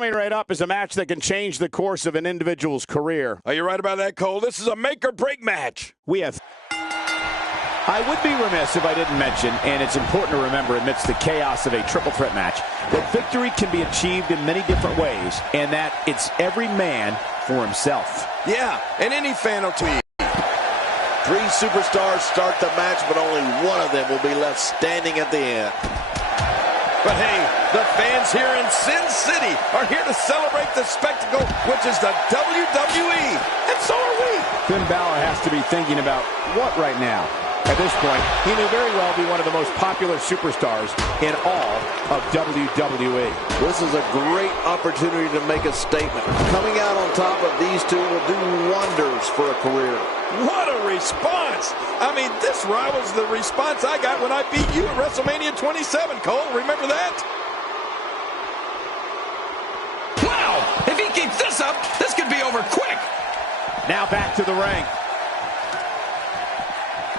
Coming right up is a match that can change the course of an individual's career. Are you right about that, Cole? This is a make-or-break match. I would be remiss if I didn't mention, and it's important to remember amidst the chaos of a triple threat match, that victory can be achieved in many different ways, and that it's every man for himself. Yeah, and any fan will tell you. 3 superstars start the match, but only one of them will be left standing at the end. But hey, the fans here in Sin City are here to celebrate the spectacle, which is the WWE, and so are we. Finn Balor has to be thinking about what right now? At this point, he may very well be one of the most popular superstars in all of WWE. This is a great opportunity to make a statement. Coming out on top of these two will do wonders for a career. What a response! I mean, this rivals the response I got when I beat you at WrestleMania 27, Cole. Remember that? Wow! If he keeps this up, this could be over quick. Now back to the ring.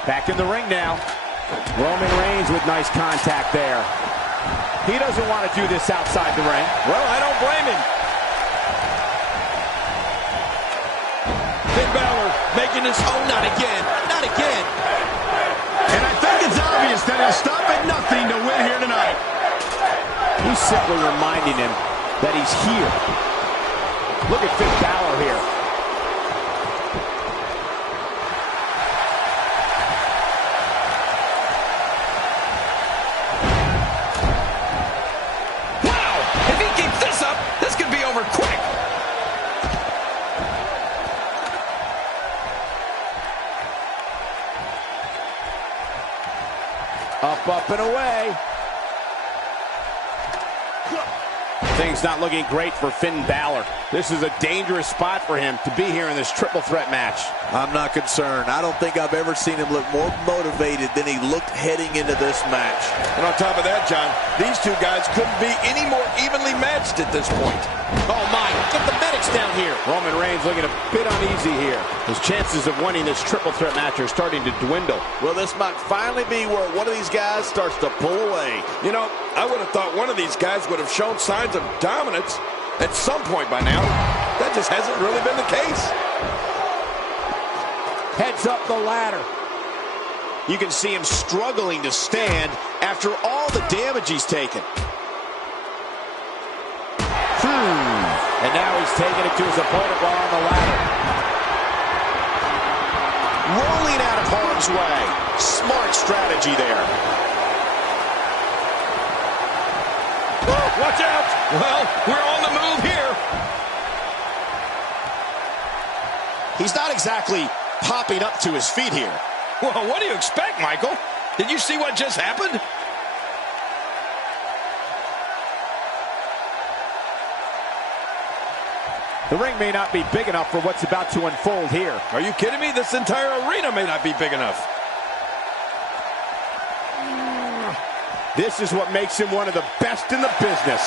Back in the ring now. Roman Reigns with nice contact there. He doesn't want to do this outside the ring. Well, I don't blame him. Finn Balor making this. Oh, not again. Not again. And I think it's obvious that he'll stop at nothing to win here tonight. He's simply reminding him that he's here. Look at Finn Balor here. Up and away. Things not looking great for Finn Balor. This is a dangerous spot for him to be here in this triple threat match. I'm not concerned. I don't think I've ever seen him look more motivated than he looked heading into this match. And on top of that, John, these two guys couldn't be any more evenly matched at this point. Oh my, get the medics down here. Roman Reigns looking a bit uneasy here. His chances of winning this triple threat match are starting to dwindle. Well, this might finally be where one of these guys starts to pull away. You know, I would have thought one of these guys would have shown signs of dominance at some point by now. That just hasn't really been the case. Heads up the ladder. You can see him struggling to stand after all the damage he's taken. And now he's taking it to his opponent while on the ladder. Rolling out of harm's way. Smart strategy there. Watch out! Well, we're on the move here. He's not exactly popping up to his feet here. Well, what do you expect, Michael? Did you see what just happened? The ring may not be big enough for what's about to unfold here. Are you kidding me? This entire arena may not be big enough. This is what makes him one of the best in the business.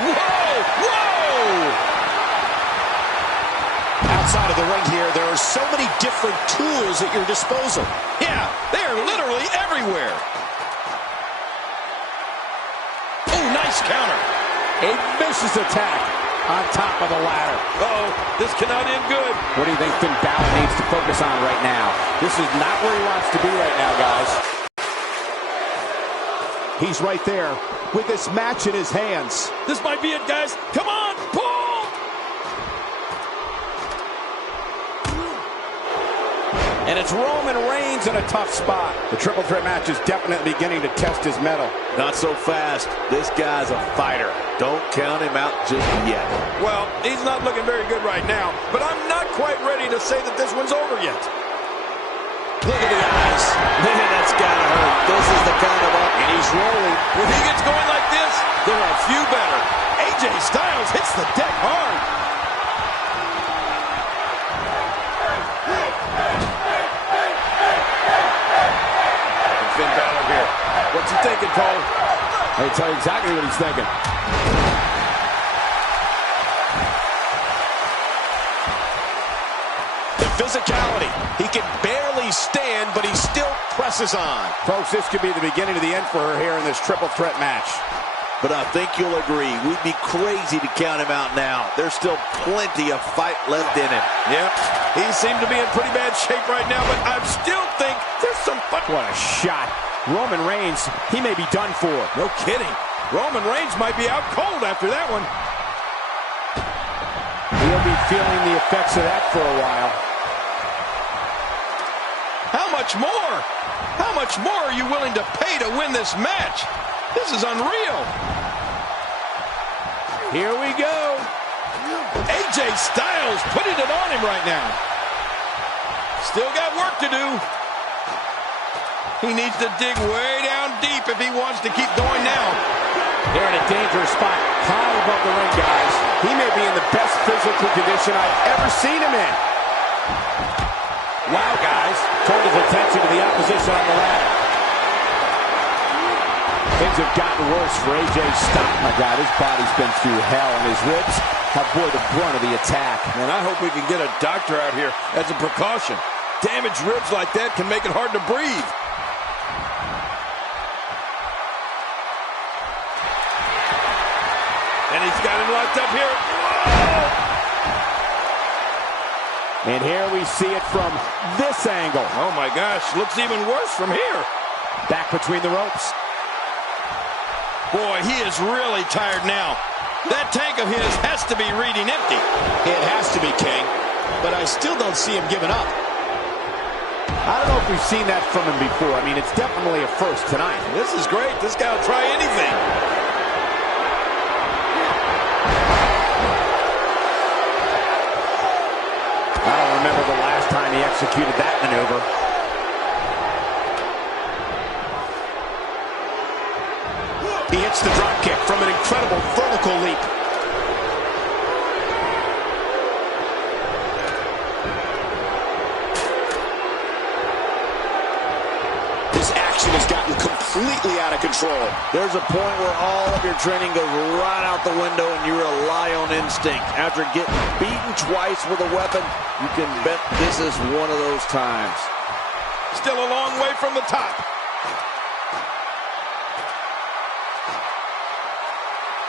Whoa! Whoa! Outside of the ring here, there are so many different tools at your disposal. Yeah, they are literally everywhere. Oh, nice counter. A vicious attack on top of the ladder. Uh-oh, this cannot end good. What do you think Finn Balor needs to focus on right now? This is not where he wants to be right now, guys. He's right there with this match in his hands. This might be it, guys. Come on, pull! And it's Roman Reigns in a tough spot. The triple threat match is definitely beginning to test his mettle. Not so fast. This guy's a fighter. Don't count him out just yet. Well, he's not looking very good right now, but I'm not quite ready to say that this one's over yet. Look at the eyes. Man, that's gotta hurt. This is the kind of up. And he's rolling. When he gets going like this, there are a few better. AJ Styles hits the deck hard. Finn Balor here. What's he thinking, Cole? I'll tell you exactly what he's thinking. The physicality. He can barely stand, but he still presses on. Folks, this could be the beginning of the end for her here in this triple threat match. But I think you'll agree, we'd be crazy to count him out now. There's still plenty of fight left in him. Yep, he seemed to be in pretty bad shape right now, but I still think there's some fun. What a shot. Roman Reigns, he may be done for. No kidding. Roman Reigns might be out cold after that one. He'll be feeling the effects of that for a while. How much more? How much more are you willing to pay to win this match? This is unreal. Here we go. AJ Styles putting it on him right now. Still got work to do. He needs to dig way down deep if he wants to keep going now. They're in a dangerous spot, high above the ring, guys. He may be in the best physical condition I've ever seen him in. Wow, guys. Turned his attention to the opposition on the ladder. Things have gotten worse for AJ Styles. My God, his body's been through hell, and his ribs have bore the brunt of the attack. And I hope we can get a doctor out here as a precaution. Damaged ribs like that can make it hard to breathe. And he's got him locked up here. Whoa! And here we see it from this angle. Oh my gosh, looks even worse from here. Back between the ropes. Boy, he is really tired now. That tank of his has to be reading empty. It has to be, King, but I still don't see him giving up. I don't know if we've seen that from him before. I mean, it's definitely a first tonight. This is great. This guy will try anything. I don't remember the last time he executed that maneuver. He hits the drop kick from an incredible vertical leap. This action has gotten completely out of control. There's a point where all of your training goes right out the window and you rely on instinct. After getting beaten twice with a weapon, you can bet this is one of those times. Still a long way from the top.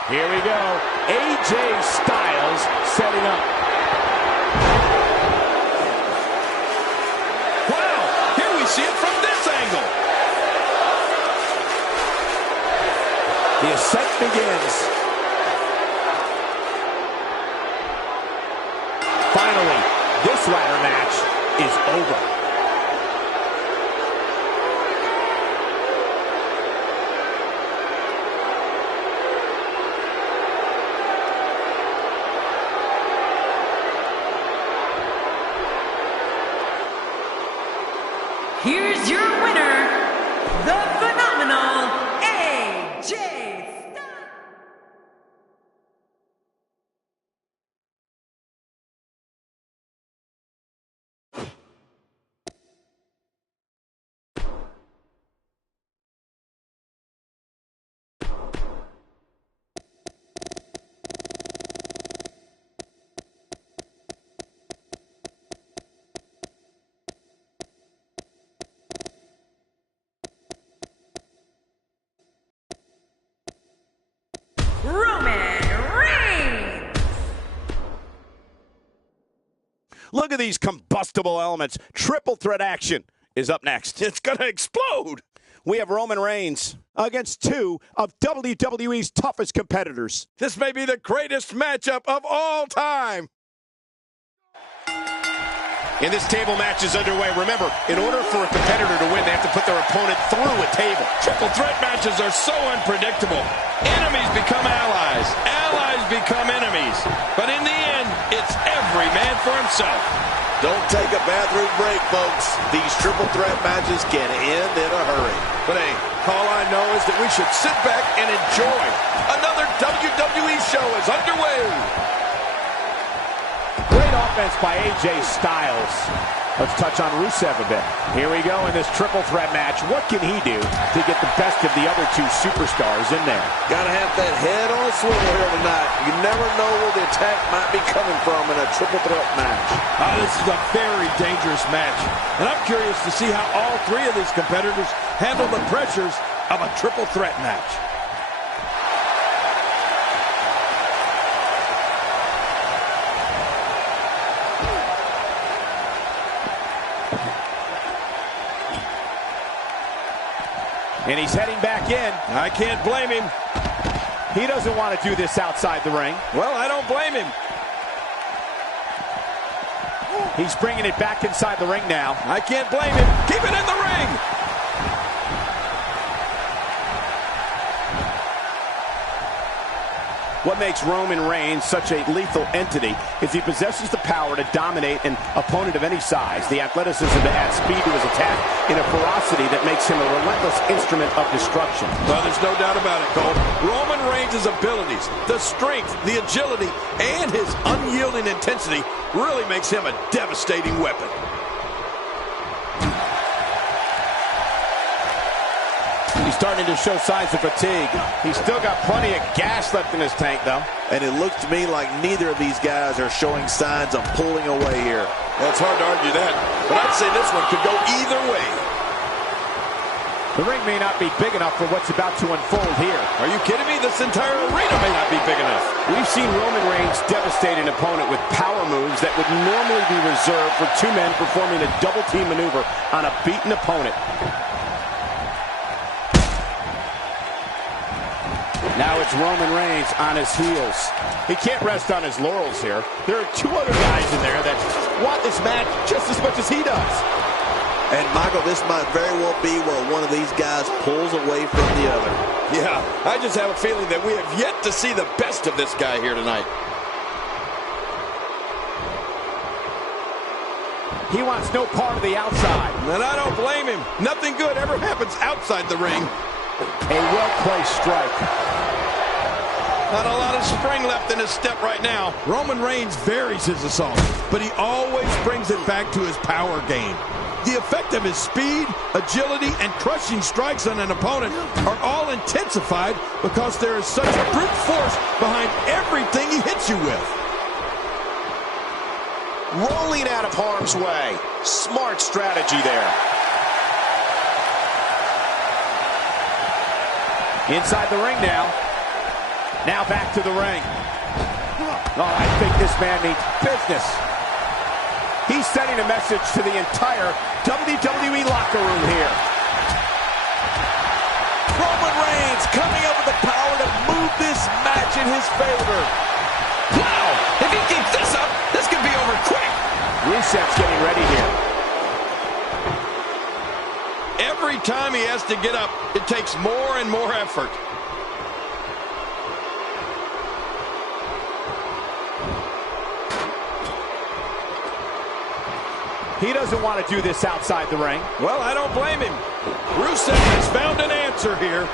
Here we go. AJ Styles setting up. Wow, here we see it from this angle. The ascent begins. Finally, this ladder match is over. Here's your winner, the phenomenal AJ Styles. Look at these combustible elements. Triple threat action is up next. It's going to explode. We have Roman Reigns against two of WWE's toughest competitors. This may be the greatest matchup of all time. And this table match is underway. Remember, in order for a competitor to win, they have to put their opponent through a table. Triple threat matches are so unpredictable. Enemies become allies. Allies become enemies. But in the end, it's every man for himself. Don't take a bathroom break, folks. These triple threat matches can end in a hurry. But hey, all I know is that we should sit back and enjoy. Another WWE show is underway. Great offense by AJ Styles. Let's touch on Rusev a bit. Here we go in this triple threat match. What can he do to get the best of the other two superstars in there? Gotta have that head on a swivel here tonight. You never know where the attack might be coming from in a triple threat match. This is a very dangerous match. And I'm curious to see how all three of these competitors handle the pressures of a triple threat match. And he's heading back in. I can't blame him. He doesn't want to do this outside the ring. Well, I don't blame him. He's bringing it back inside the ring now. I can't blame him. Keep it in the ring. What makes Roman Reigns such a lethal entity is he possesses the power to dominate an opponent of any size, the athleticism to add speed to his attack, and a ferocity that makes him a relentless instrument of destruction. Well, there's no doubt about it, Cole. Roman Reigns' abilities, the strength, the agility, and his unyielding intensity really makes him a devastating weapon. He's starting to show signs of fatigue. He's still got plenty of gas left in his tank, though. And it looks to me like neither of these guys are showing signs of pulling away here. Well, it's hard to argue that, but I'd say this one could go either way. The ring may not be big enough for what's about to unfold here. Are you kidding me? This entire arena may not be big enough. We've seen Roman Reigns devastate an opponent with power moves that would normally be reserved for two men performing a double team maneuver on a beaten opponent. Now it's Roman Reigns on his heels. He can't rest on his laurels here. There are two other guys in there that want this match just as much as he does. And, Michael, this might very well be where one of these guys pulls away from the other. Yeah, I just have a feeling that we have yet to see the best of this guy here tonight. He wants no part of the outside. And I don't blame him. Nothing good ever happens outside the ring. A well-placed strike. Not a lot of spring left in his step right now. Roman Reigns varies his assault, but he always brings it back to his power game. The effect of his speed, agility, and crushing strikes on an opponent are all intensified because there is such brute force behind everything he hits you with. Rolling out of harm's way. Smart strategy there. Inside the ring now. Now back to the ring. Oh, I think this man needs business. He's sending a message to the entire WWE locker room here. Roman Reigns coming up with the power to move this match in his favor. Wow! If he keeps this up, this could be over quick. Rusev's getting ready here. Every time he has to get up, it takes more and more effort. He doesn't want to do this outside the ring. Well, I don't blame him. Rusev has found an answer here.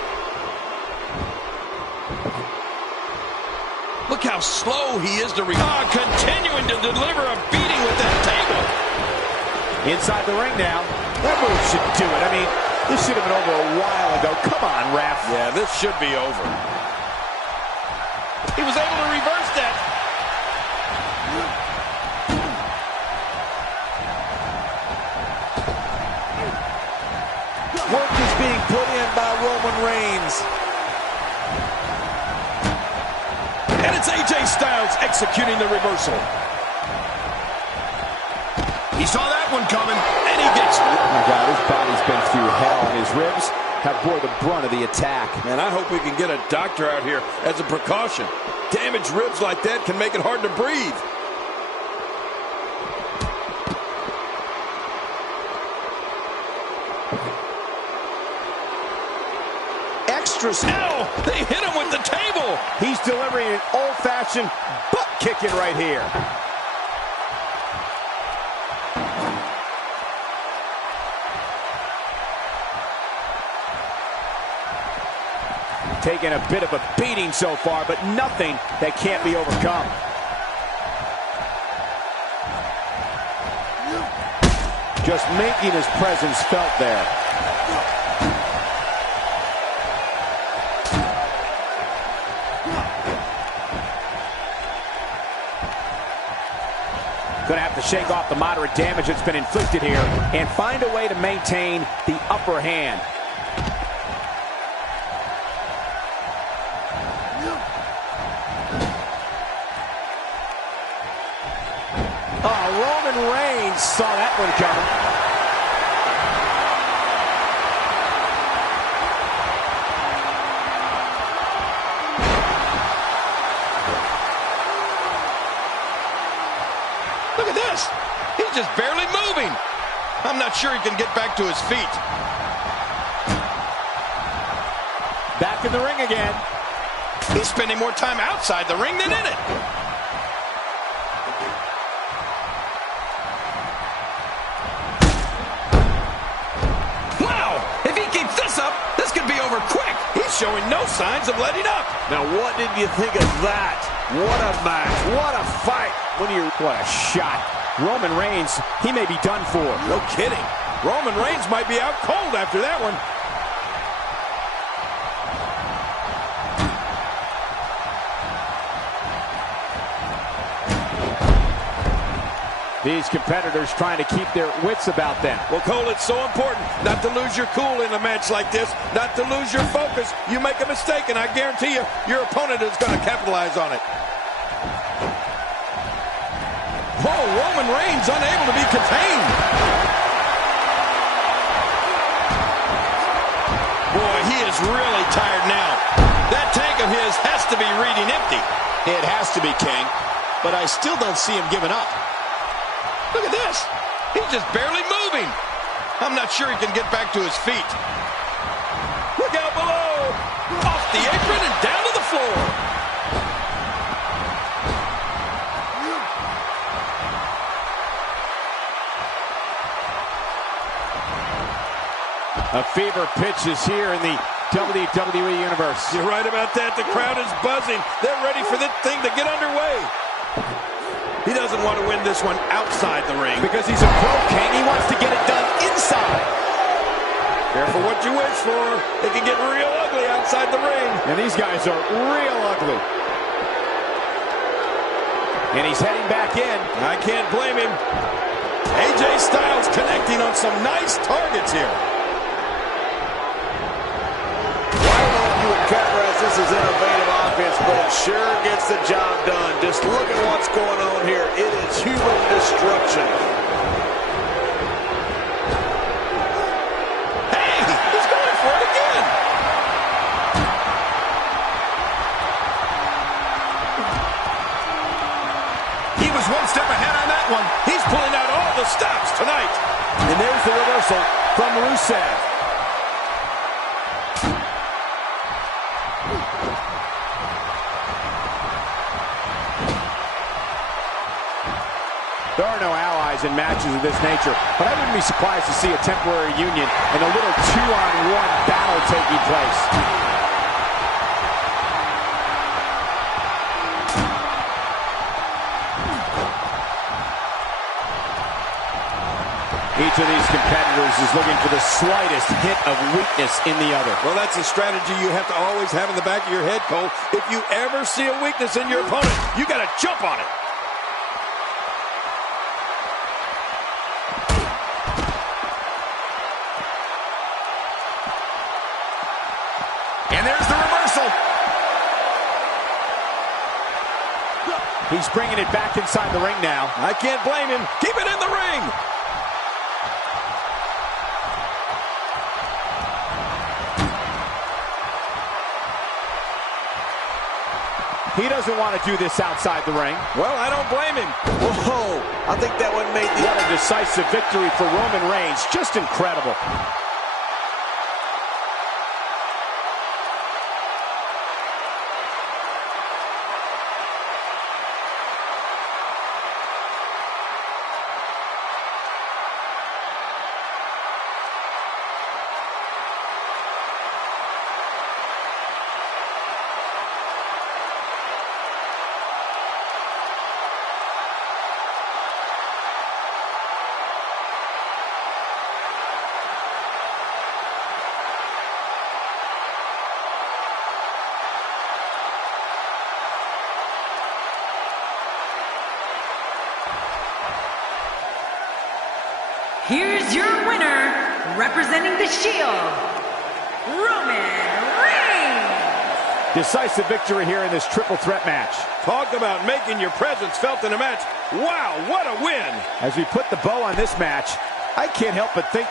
Look how slow he is to continuing to deliver a beating with that table. Inside the ring now. That move should do it. I mean, this should have been over a while ago. Come on, ref. Yeah, this should be over. He was able to reverse that. Work is being put in by Roman Reigns. And it's AJ Styles executing the reversal. He saw that one coming. And he gets... Oh my God, his body's been through hell, and his ribs have bore the brunt of the attack. Man, I hope we can get a doctor out here as a precaution. Damaged ribs like that can make it hard to breathe. Extra... Ow! They hit him with the table! He's delivering an old-fashioned butt kicking right here. Taking a bit of a beating so far, but nothing that can't be overcome. Just making his presence felt there. Going to have to shake off the moderate damage that's been inflicted here and find a way to maintain the upper hand. Oh, Roman Reigns saw that one coming. Look at this. He's just barely moving. I'm not sure he can get back to his feet. Back in the ring again. He's spending more time outside the ring than in it. Wow! If he keeps this up, this could be over quick. He's showing no signs of letting up. Now, what did you think of that? What a match. What a fight. What a shot. Roman Reigns, he may be done for. No kidding. Roman Reigns might be out cold after that one. These competitors trying to keep their wits about them. Well, Cole, it's so important not to lose your cool in a match like this, not to lose your focus. You make a mistake, and I guarantee you, your opponent is going to capitalize on it. Oh, Roman Reigns unable to be contained. Boy, he is really tired now. That tank of his has to be reading empty. It has to be, King, but I still don't see him giving up. Look at this. He's just barely moving. I'm not sure he can get back to his feet. Look out below. Off the apron and down to the floor. A fever pitch is here in the WWE Universe. You're right about that. The crowd is buzzing. They're ready for this thing to get underway. He doesn't want to win this one outside the ring. Because he's a pro king, he wants to get it done inside. Careful what you wish for. It can get real ugly outside the ring. And these guys are real ugly. And he's heading back in. I can't blame him. AJ Styles connecting on some nice targets here. This is innovative offense, but it sure gets the job done. Just look at what's going on here. It is human destruction. Hey, he's going for it again. He was one step ahead on that one. He's pulling out all the stops tonight. And there's the reversal from Rusev. There are no allies in matches of this nature, but I wouldn't be surprised to see a temporary union and a little two-on-one battle taking place. Each of these competitors is looking for the slightest hint of weakness in the other. Well, that's a strategy you have to always have in the back of your head, Cole. If you ever see a weakness in your opponent, you got to jump on it. And there's the reversal. He's bringing it back inside the ring now. I can't blame him. Keep it in the ring. He doesn't want to do this outside the ring. Well, I don't blame him. Whoa, I think that one made the... What a decisive victory for Roman Reigns. Just incredible. here's your winner, representing the Shield, Roman Reigns. Decisive victory here in this triple threat match. Talk about making your presence felt in a match. Wow, what a win! As we put the bow on this match, I can't help but think